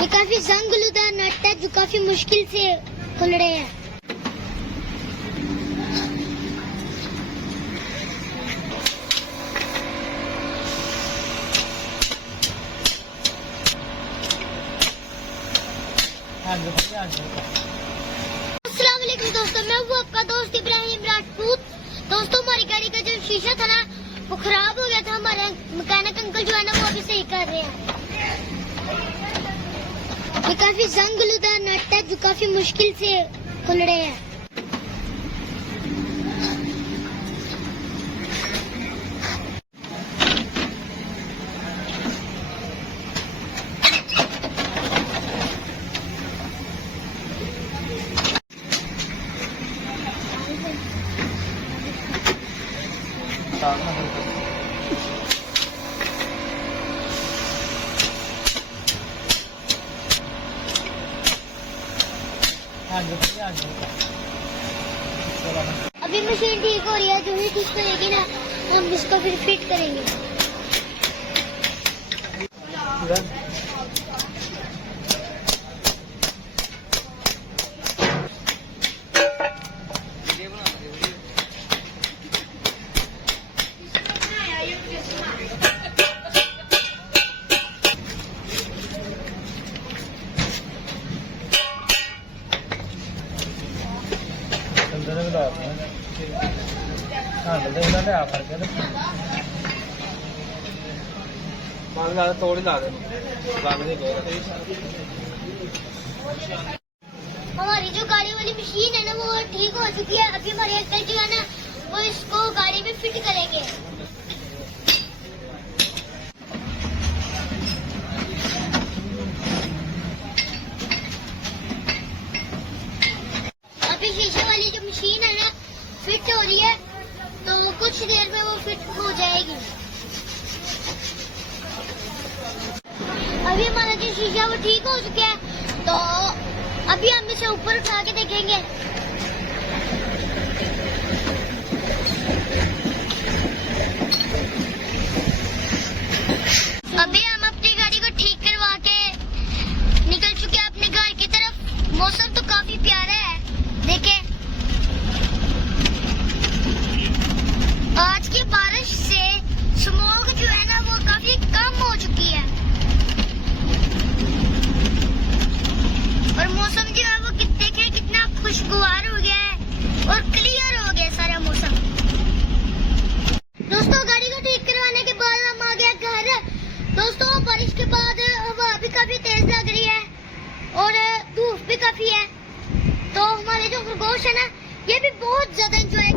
ये काफी जंगलुदा नट है जो काफी मुश्किल से खुल रहे हैं। अस्सलाम वालेकुम दोस्तों, मैं हूँ आपका दोस्त इब्राहिम राजपूत। दोस्तों, हमारी गाड़ी का जो शीशा था ना वो खराब हो गया था। हमारे मैकेनिक अंकल जो है ना वो अभी सही कर रहे हैं। ये काफी जंगलुदा नट है जो काफी मुश्किल से खुल रहे हैं। अभी मशीन ठीक हो रही है, जो ही ठीक करेगी ना हम इसको फिर फिट करेंगे। तोड़ ला दे। हमारी जो गाड़ी वाली मशीन है ना वो ठीक हो चुकी है। अभी हमारे अंकल जो है ना वो इसको गाड़ी में फिट करेंगे। अभी शीशे वाली जो मशीन है ना फिट हो रही है, तो कुछ देर में वो फिट हो जाएगी। अभी हमारा जो शीशा वो ठीक हो चुका है, तो अभी हम इसे ऊपर उठा के देखेंगे। अभी हम अपनी गाड़ी को ठीक करवा के निकल चुके हैं अपने घर की तरफ। मौसम तो काफी प्यारा है, देखें। आज की बारिश से स्मॉग जो है ना वो काफी कम हो चुकी है और मौसम जो है वो देखें कितना खुशगवार हो गया है और क्लियर हो गया सारा मौसम। दोस्तों, गाड़ी को ठीक करवाने के बाद हम आ गए घर। दोस्तों, बारिश के बाद हवा भी काफी तेज लग रही है और धूप भी काफी है, तो हमारे जो खरगोश है ना ये भी बहुत ज्यादा एंजॉय